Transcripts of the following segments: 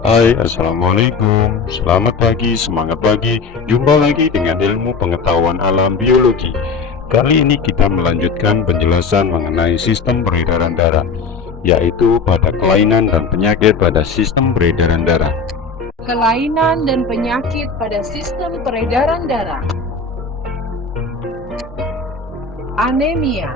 Hai, Assalamualaikum. Selamat pagi, semangat pagi. Jumpa lagi dengan ilmu pengetahuan alam biologi. Kali ini kita melanjutkan penjelasan mengenai sistem peredaran darah, yaitu pada kelainan dan penyakit pada sistem peredaran darah. Kelainan dan penyakit pada sistem peredaran darah. Anemia.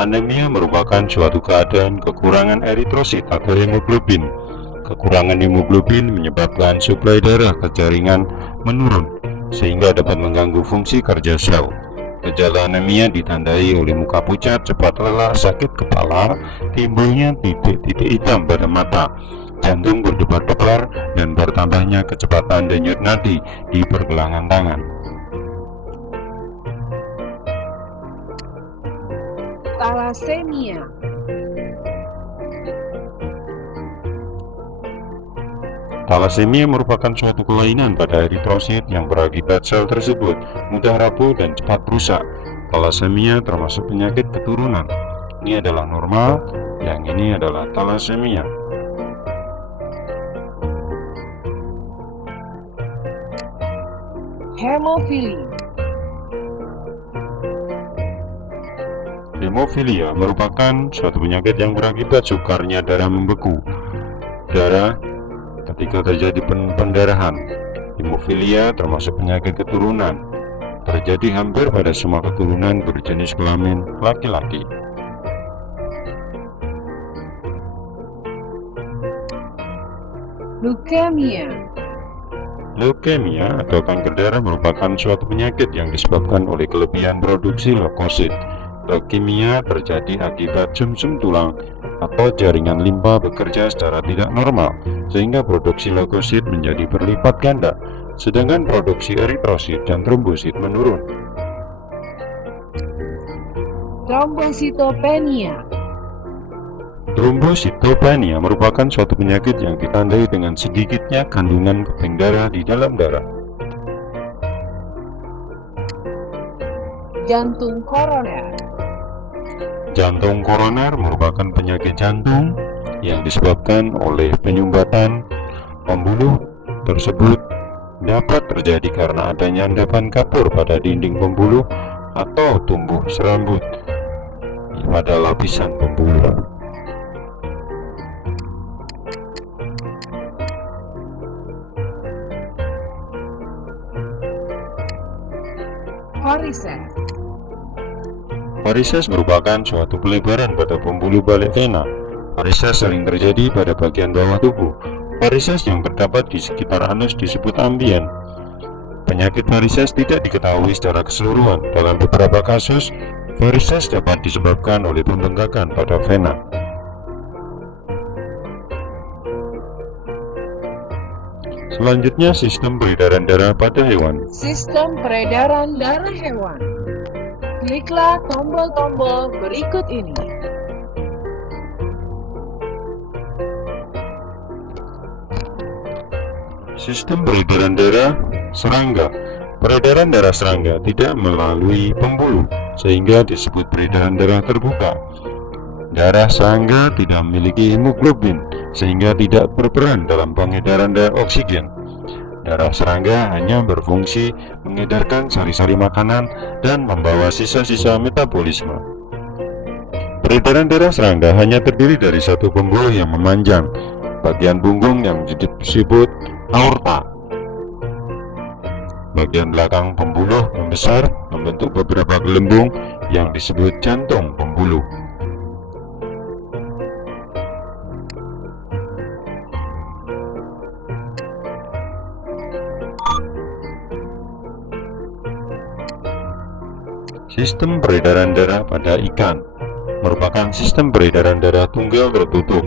Anemia merupakan suatu keadaan kekurangan eritrosit atau hemoglobin. Kekurangan hemoglobin menyebabkan suplai darah ke jaringan menurun, sehingga dapat mengganggu fungsi kerja sel. Gejala anemia ditandai oleh muka pucat, cepat lelah, sakit kepala, timbulnya titik-titik hitam pada mata, jantung berdebar-debar, dan bertambahnya kecepatan denyut nadi di pergelangan tangan. Thalassemia. Thalassemia merupakan suatu kelainan pada eritrosit yang berakibat sel tersebut mudah rapuh dan cepat rusak. Thalassemia termasuk penyakit keturunan. Ini adalah normal, yang ini adalah thalassemia. Hemofilia. Hemofilia merupakan suatu penyakit yang berakibat sukarnya darah membeku. Darah ketika terjadi pendarahan. Hemofilia termasuk penyakit keturunan. Terjadi hampir pada semua keturunan berjenis kelamin laki-laki. Leukemia. Leukemia atau kanker darah merupakan suatu penyakit yang disebabkan oleh kelebihan produksi leukosit. Leukemia terjadi akibat sumsum tulang atau jaringan limpa bekerja secara tidak normal, sehingga produksi leukosit menjadi berlipat ganda, sedangkan produksi eritrosit dan trombosit menurun. Trombositopenia. Trombositopenia merupakan suatu penyakit yang ditandai dengan sedikitnya kandungan keping darah di dalam darah. Jantung koroner. Jantung koroner merupakan penyakit jantung yang disebabkan oleh penyumbatan pembuluh tersebut. Dapat terjadi karena adanya endapan kapur pada dinding pembuluh atau tumbuh serabut pada lapisan pembuluh. Varises. Varises merupakan suatu pelebaran pada pembuluh balik vena. Varises sering terjadi pada bagian bawah tubuh. Varises yang terdapat di sekitar anus disebut ambien. Penyakit varises tidak diketahui secara keseluruhan. Dalam beberapa kasus, varises dapat disebabkan oleh pembengkakan pada vena. Selanjutnya, sistem peredaran darah pada hewan. Sistem peredaran darah hewan. Kliklah tombol-tombol berikut ini. Sistem peredaran darah serangga. Peredaran darah serangga tidak melalui pembuluh, sehingga disebut peredaran darah terbuka. Darah serangga tidak memiliki hemoglobin, sehingga tidak berperan dalam pengedaran oksigen. Darah serangga hanya berfungsi mengedarkan sari-sari makanan dan membawa sisa-sisa metabolisme. Peredaran darah serangga hanya terdiri dari satu pembuluh yang memanjang, bagian punggung yang disebut aorta. Bagian belakang pembuluh membesar, membentuk beberapa gelembung yang disebut jantung pembuluh. Sistem peredaran darah pada ikan merupakan sistem peredaran darah tunggal tertutup.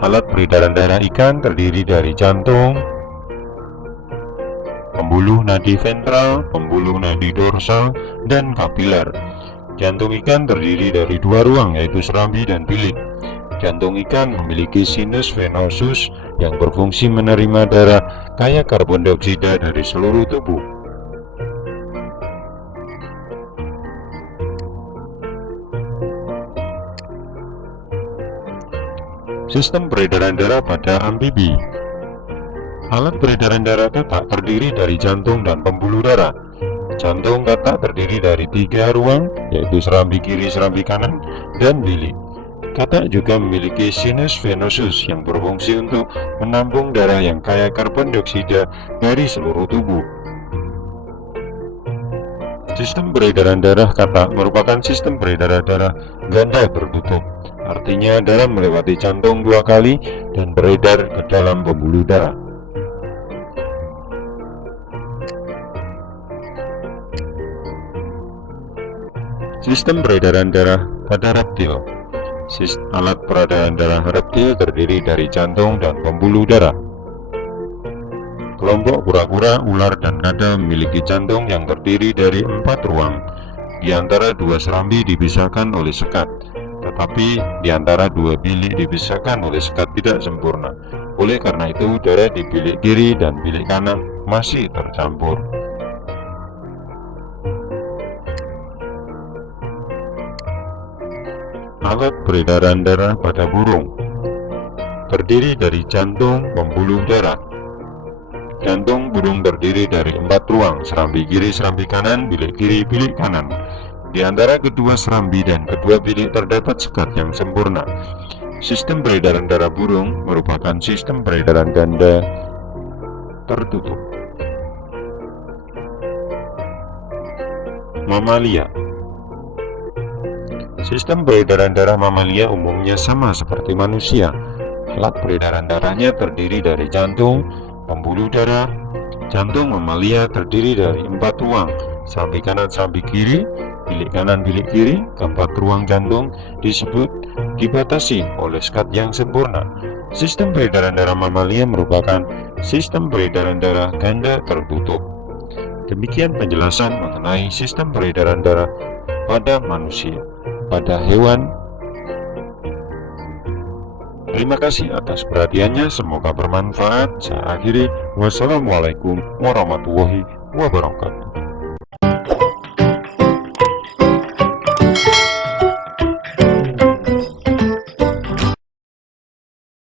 Alat peredaran darah ikan terdiri dari jantung, pembuluh nadi ventral, pembuluh nadi dorsal, dan kapiler. Jantung ikan terdiri dari dua ruang, yaitu serambi dan bilik. Jantung ikan memiliki sinus venosus yang berfungsi menerima darah kaya karbon dioksida dari seluruh tubuh. Sistem peredaran darah pada amfibi. Alat peredaran darah katak terdiri dari jantung dan pembuluh darah. Jantung katak terdiri dari 3 ruang, yaitu serambi kiri, serambi kanan, dan bilik. Katak juga memiliki sinus venosus yang berfungsi untuk menampung darah yang kaya karbon dioksida dari seluruh tubuh. Sistem peredaran darah katak merupakan sistem peredaran darah ganda tertutup. Artinya darah melewati jantung 2 kali dan beredar ke dalam pembuluh darah. Sistem peredaran darah pada reptil. Alat peredaran darah reptil terdiri dari jantung dan pembuluh darah. Kelompok kura-kura, ular, dan kada memiliki jantung yang terdiri dari 4 ruang. Di antara 2 serambi dipisahkan oleh sekat, tetapi di antara 2 bilik dipisahkan oleh sekat tidak sempurna. Oleh karena itu, darah di bilik kiri dan bilik kanan masih tercampur. Alat peredaran darah pada burung terdiri dari jantung, pembuluh darah. Jantung burung terdiri dari 4 ruang, serambi kiri, serambi kanan, bilik kiri, bilik kanan. Di antara kedua serambi dan kedua bilik terdapat sekat yang sempurna. Sistem peredaran darah burung merupakan sistem peredaran ganda tertutup. Mamalia. Sistem peredaran darah mamalia umumnya sama seperti manusia. Alat peredaran darahnya terdiri dari jantung, pembuluh darah. Jantung mamalia terdiri dari 4 ruang, serambi kanan, serambi kiri, bilik kanan, bilik kiri. Keempat ruang jantung dibatasi oleh sekat yang sempurna. Sistem peredaran darah mamalia merupakan sistem peredaran darah ganda tertutup. Demikian penjelasan mengenai sistem peredaran darah pada manusia. Pada hewan. Terima kasih atas perhatiannya, semoga bermanfaat. Saya akhiri. Wassalamualaikum warahmatullahi wabarakatuh.